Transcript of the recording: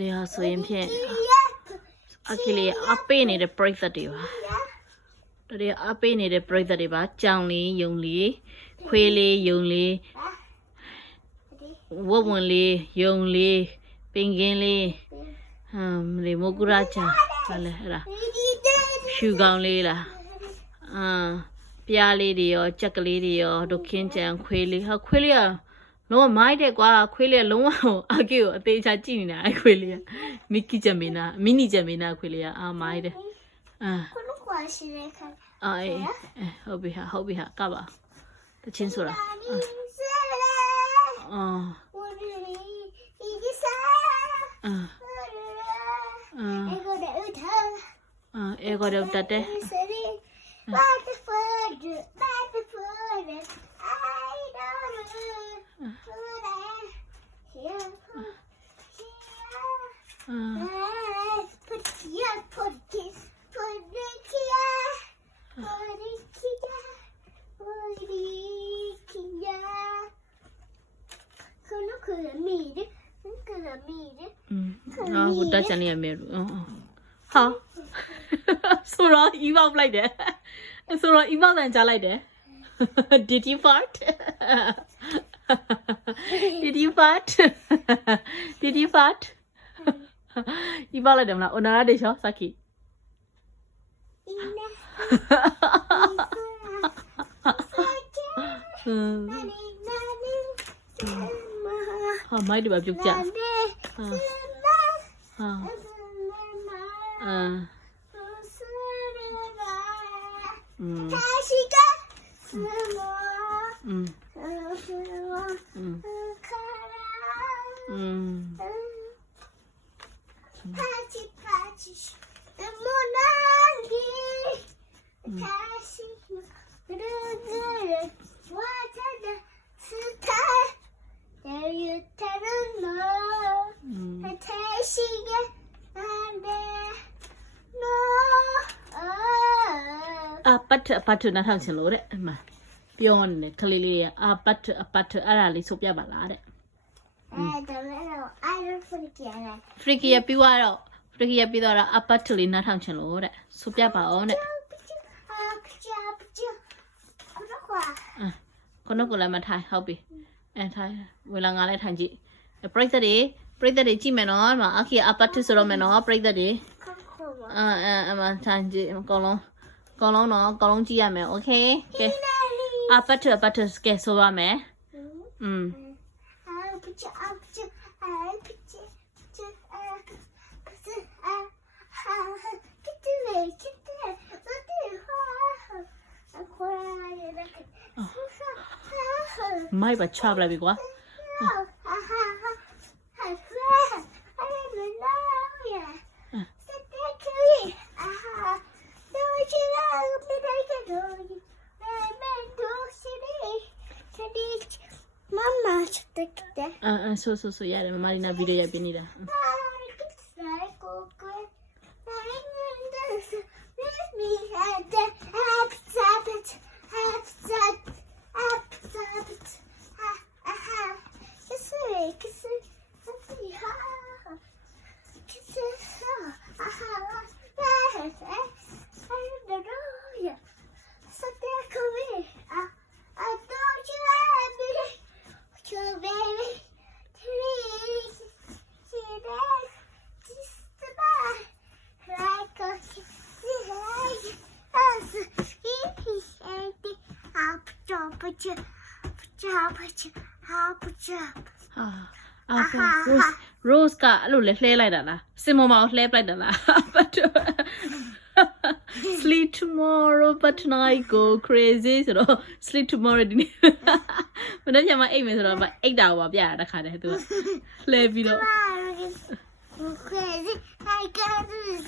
ဒီဟာဆိုရင်ဖြင့်အခီလေးအပေးနေတဲ့ပရိသတ်တွေပါဒီအပေးနေတဲ့ပရိသတ်တွေပါကြောင်လေးယုံလေးခွေးလေးယုံလေးဝဝွန်လေးယုံလေးပင်ကင်းလေးဒီမိုကူရာချာဘာလဲအဲ့ဒါဖြူကောင်းလေးလားပြားလေးတွေရောကြက်ကလေးတွေရောဒုခင်းကြံခွေးလေးဟာခွေးလေးကလုံးဝမိုက်တယ်ကွာခွေးလေးလုံးဝအကေကိုအသေးချာကြည့်နေတာအဲ့ခွေးလေးကမီကီဂျမီနာမီနီဂျမီနာခွေးလေးကမိုက်တယ်ခုနကရှိတဲ့ခါဟုတ်ပြီဟာကပါတချင်းဆိုတာအေကိုတော့တတ်ဟုတ်တတ်ချင်နေရမယ်ဟာဆိုတော့အီမောက်လိုက်တယ်ဆိုတော့အီမောက်တန်ကြားလိုက်တယ် Did you fart Did you fart Did you fart အီမောက်လိုက်တယ်မလား Onara でしょさっきဟာမိုက်တယ်ပါပြုတ်ကြပတ်နာထောင်ချင်လို့တဲ့အမပြောနေတယ်ခလေးလေးကအပတ်အဲ့ဒါလေးဆိုပြပါလားတဲ့ဒါမဲ့တော့အဲ့ဒါဖရကီရပြီးတော့အပတ်လေးနားထောင်ချင်လို့တဲ့ဆိုပြပါအောင်တဲ့ခုနကလည်းမထိုင်ဟုတ်ပြီထိုင်ဝေလာငါလည်းထိုင်ကြည့်ပရိသတ်တွေကြည့်မယ်နော်မအခီအပတ်ဆိုတော့မယ်နော်ပရိသတ်တွေအမထိုင်ကြည့်အကောင်လုံးကြည့်ရမယ်โอเคကဲအပတ်ကဲဆိုရမယ်မိုက်ပါချပလိုက်ပြီကွာဆိုရတယ်မမဒီနာဗီဒီယိုရိုက်ပေးနေတာRose ကအဲ့လိုလဲလှဲလိုက်တာလားစင်မမကိုလှဲပလိုက်တာလား Sleep tomorrow but tonight go crazy ဆိုတော့ sleep tomorrow ဒီနေ့မနေ့ကမှအိတ်မယ်ဆိုတော့အိတ်တာကိုပါပြရတာခါတယ်သူကလှဲပြီးတော့ crazy I got this